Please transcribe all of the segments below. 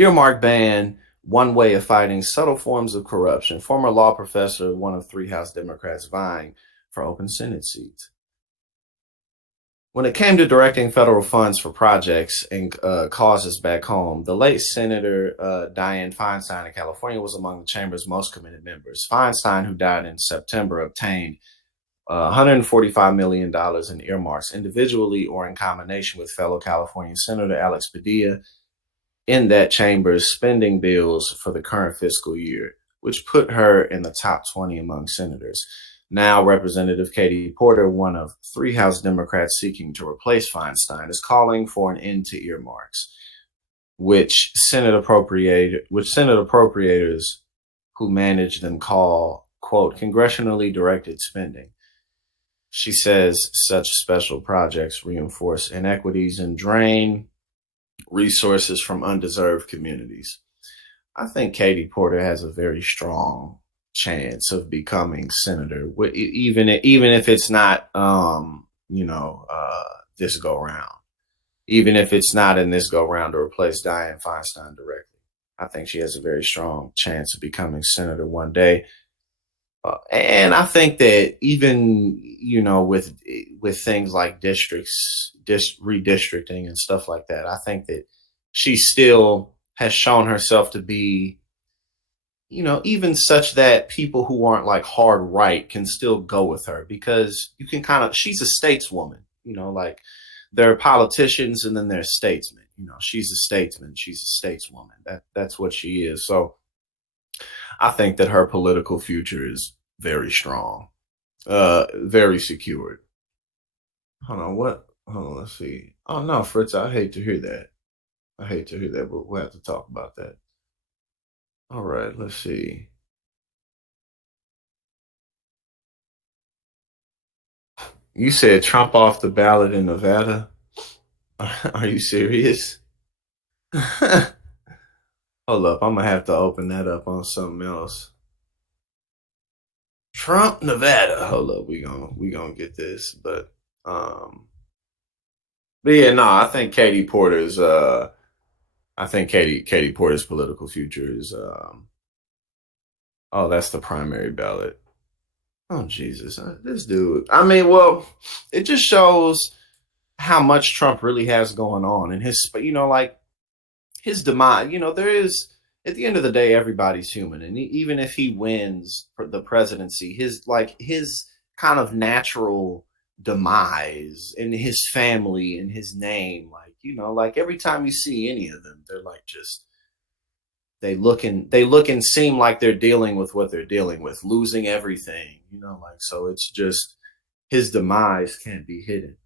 Earmark ban, one way of fighting subtle forms of corruption. Former law professor, one of three House Democrats vying for open Senate seats. When it came to directing federal funds for projects and causes back home, the late Senator Dianne Feinstein of California was among the chamber's most committed members. Feinstein, who died in September, obtained $145 million in earmarks individually or in combination with fellow California Senator Alex Padilla in that chamber's spending bills for the current fiscal year, which put her in the top 20 among senators. Now, Representative Katie Porter, one of three House Democrats seeking to replace Feinstein, is calling for an end to earmarks, which Senate appropriators who manage them call, quote, congressionally directed spending. She says such special projects reinforce inequities and drain resources from undeserved communities. I think Katie Porter has a very strong chance of becoming senator, even if it's not, this go round. Even if it's not in this go round to replace Dianne Feinstein directly, I think she has a very strong chance of becoming senator one day. And I think that even with things like redistricting and stuff like that, I think that she still has shown herself to be, even such that people who aren't like hard right can still go with her, because you can she's a stateswoman, like there are politicians and then there's statesmen. She's a statesman, she's a stateswoman. That's what she is. So I think that her political future is very strong, very secured. Hold on, let's see. Oh no, Fritz, I hate to hear that. But we'll have to talk about that. All right, let's see. You said Trump off the ballot in Nevada? Are you serious? Hold up, I'm gonna have to open that up on something else. Trump, Nevada. Hold up, we gonna get this, but yeah, no, I think Katie Porter's political future is oh, that's the primary ballot. Oh Jesus, this dude. I mean, well, it just shows how much Trump really has going on, and like his demise. There is, at the end of the day, everybody's human, and even if he wins the presidency, his kind of natural demise and his family and his name, like every time you see any of them, they're like just they look and seem like they're dealing with what they're dealing with, losing everything, so it's just his demise can't be hidden.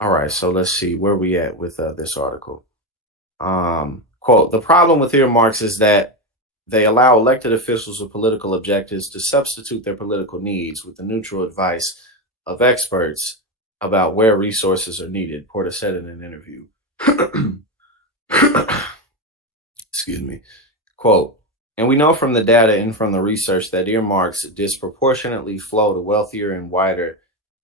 All right, so let's see where we at with this article. Quote, the problem with earmarks is that they allow elected officials with political objectives to substitute their political needs with the neutral advice of experts about where resources are needed, Porter said in an interview. Excuse me. Quote, and we know from the data and from the research that earmarks disproportionately flow to wealthier and wider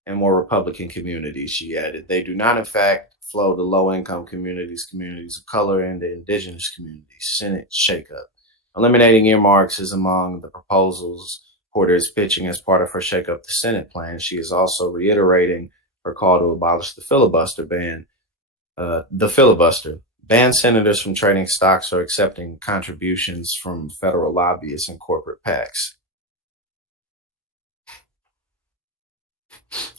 and more Republican communities, she added. They do not, in fact, flow to low-income communities, communities of color, and the indigenous communities. Senate shakeup. Eliminating earmarks is among the proposals Porter is pitching as part of her Shake Up the Senate plan. She is also reiterating her call to abolish the filibuster ban. Ban senators from trading stocks or accepting contributions from federal lobbyists and corporate PACs.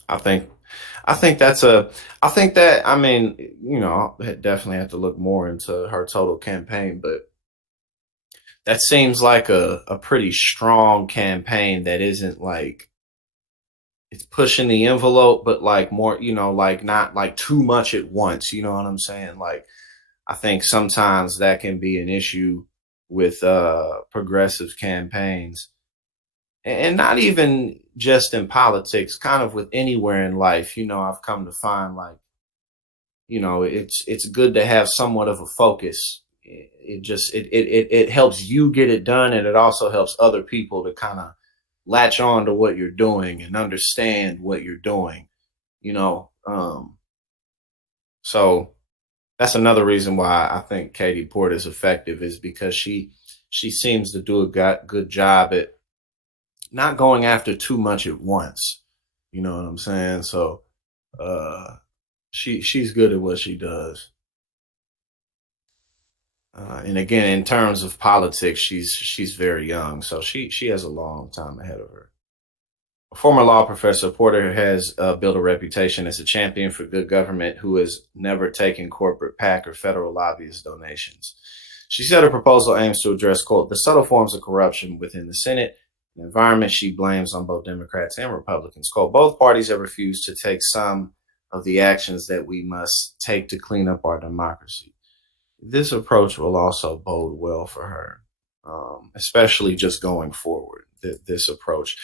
I think that, I mean, I'll definitely have to look more into her total campaign, but that seems like a pretty strong campaign that isn't like it's pushing the envelope, but like more, like not like too much at once. You know what I'm saying? Like, I think sometimes that can be an issue with progressive campaigns, and not even just in politics, kind of with anywhere in life. I've come to find like, it's good to have somewhat of a focus. It helps you get it done, and it also helps other people to kind of latch on to what you're doing and understand what you're doing. So That's another reason why I think Katie Porter is effective is because she seems to do a good job at not going after too much at once. You know what I'm saying? So uh she's good at what she does. And again, in terms of politics, she's very young, so she has a long time ahead of her. A former law professor, Porter has built a reputation as a champion for good government who has never taken corporate PAC or federal lobbyist donations. She said her proposal aims to address, quote, the subtle forms of corruption within the Senate, an environment she blames on both Democrats and Republicans. Quote, both parties have refused to take some of the actions that we must take to clean up our democracy. This approach will also bode well for her, especially just going forward. This approach,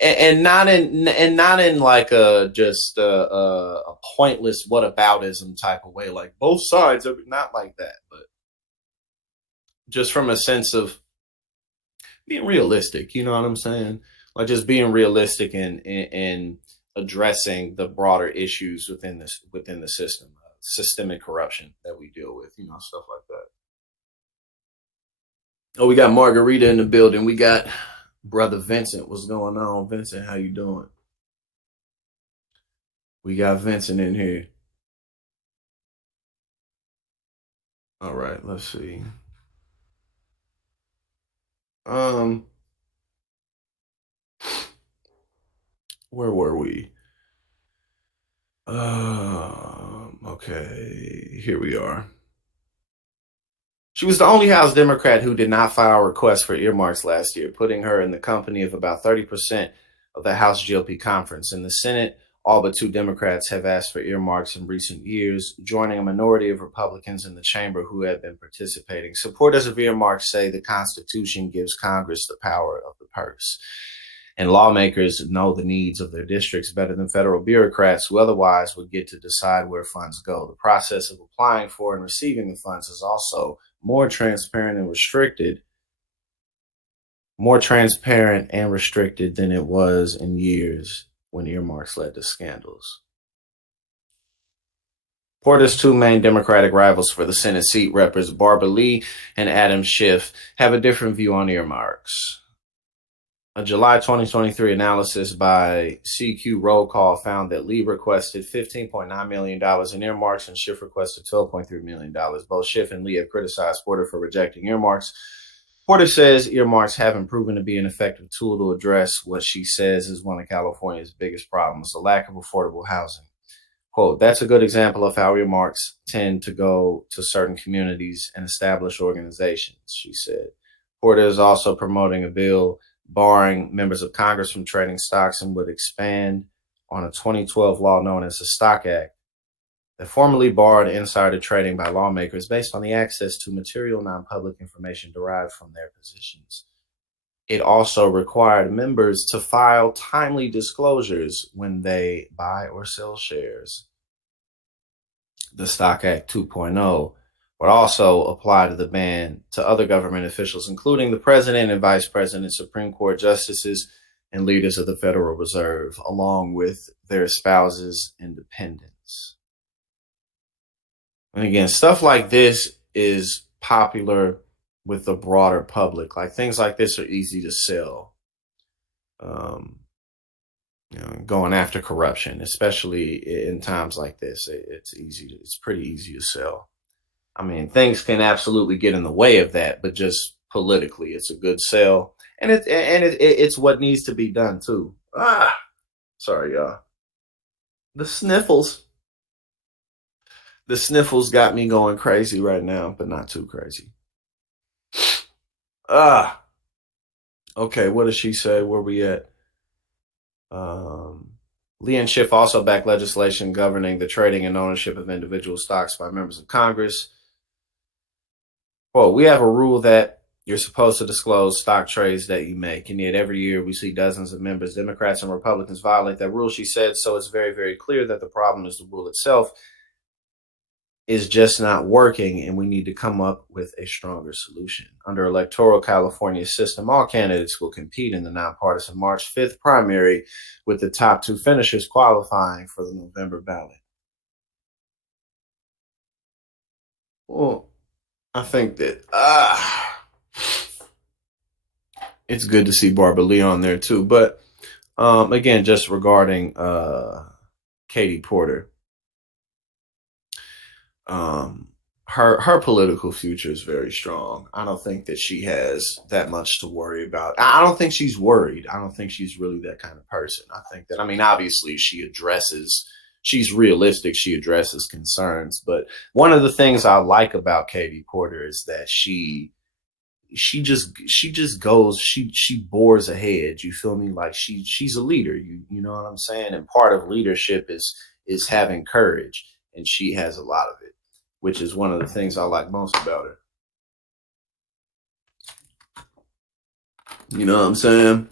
and not in like a just a pointless whataboutism type of way, like both sides are not like that, but just from a sense of being realistic. You know what I'm saying? Like just being realistic and addressing the broader issues within the system, systemic corruption that we deal with. You know, stuff like that. Oh, we got Margarita in the building. We got brother Vincent. What's going on, Vincent? How you doing? We got Vincent in here. All right, let's see. Um, where were we? Okay, here we are. She was the only House Democrat who did not file a request for earmarks last year, putting her in the company of about 30% of the House GOP conference. In the Senate, all but two Democrats have asked for earmarks in recent years, joining a minority of Republicans in the chamber who have been participating. Supporters of earmarks say the Constitution gives Congress the power of the purse, and lawmakers know the needs of their districts better than federal bureaucrats who otherwise would get to decide where funds go. The process of applying for and receiving the funds is also more transparent and restricted than it was in years when earmarks led to scandals. Porter's two main Democratic rivals for the Senate seat, Reps. Barbara Lee and Adam Schiff, have a different view on earmarks. A July 2023 analysis by CQ Roll Call found that Lee requested $15.9 million in earmarks and Schiff requested $12.3 million. Both Schiff and Lee have criticized Porter for rejecting earmarks. Porter says earmarks haven't proven to be an effective tool to address what she says is one of California's biggest problems, the lack of affordable housing. Quote, that's a good example of how earmarks tend to go to certain communities and established organizations, she said. Porter is also promoting a bill barring members of Congress from trading stocks and would expand on a 2012 law known as the Stock Act that formally barred insider trading by lawmakers based on the access to material non-public information derived from their positions. It also required members to file timely disclosures when they buy or sell shares. The Stock Act 2.0 would also apply to the ban to other government officials, including the president and vice president, Supreme Court justices, and leaders of the Federal Reserve, along with their spouses and dependents. And again, stuff like this is popular with the broader public. Like things like this are easy to sell. Going after corruption, especially in times like this, it's pretty easy to sell. I mean, things can absolutely get in the way of that, but just politically, it's a good sell, and it's what needs to be done too. Sorry, y'all. The sniffles, the sniffles got me going crazy right now, but not too crazy. Okay. What does she say? Where we at? Lee and Schiff also backed legislation governing the trading and ownership of individual stocks by members of Congress. Well, we have a rule that you're supposed to disclose stock trades that you make, and yet every year we see dozens of members, Democrats and Republicans, violate that rule, she said. So it's very, very clear that the problem is the rule itself is just not working, and we need to come up with a stronger solution. Under electoral California system, all candidates will compete in the nonpartisan March 5th primary, with the top two finishers qualifying for the November ballot. Well, I think that it's good to see Barbara Lee on there too. But again, just regarding Katie Porter, um, her political future is very strong. I don't think that she has that much to worry about. I don't think she's worried. I don't think she's really that kind of person. I think that, I mean, obviously she's realistic. She addresses concerns. But one of the things I like about Katie Porter is that she just goes, she bores ahead. You feel me? Like she's a leader. You know what I'm saying? And part of leadership is having courage, and she has a lot of it, which is one of the things I like most about her. You know what I'm saying?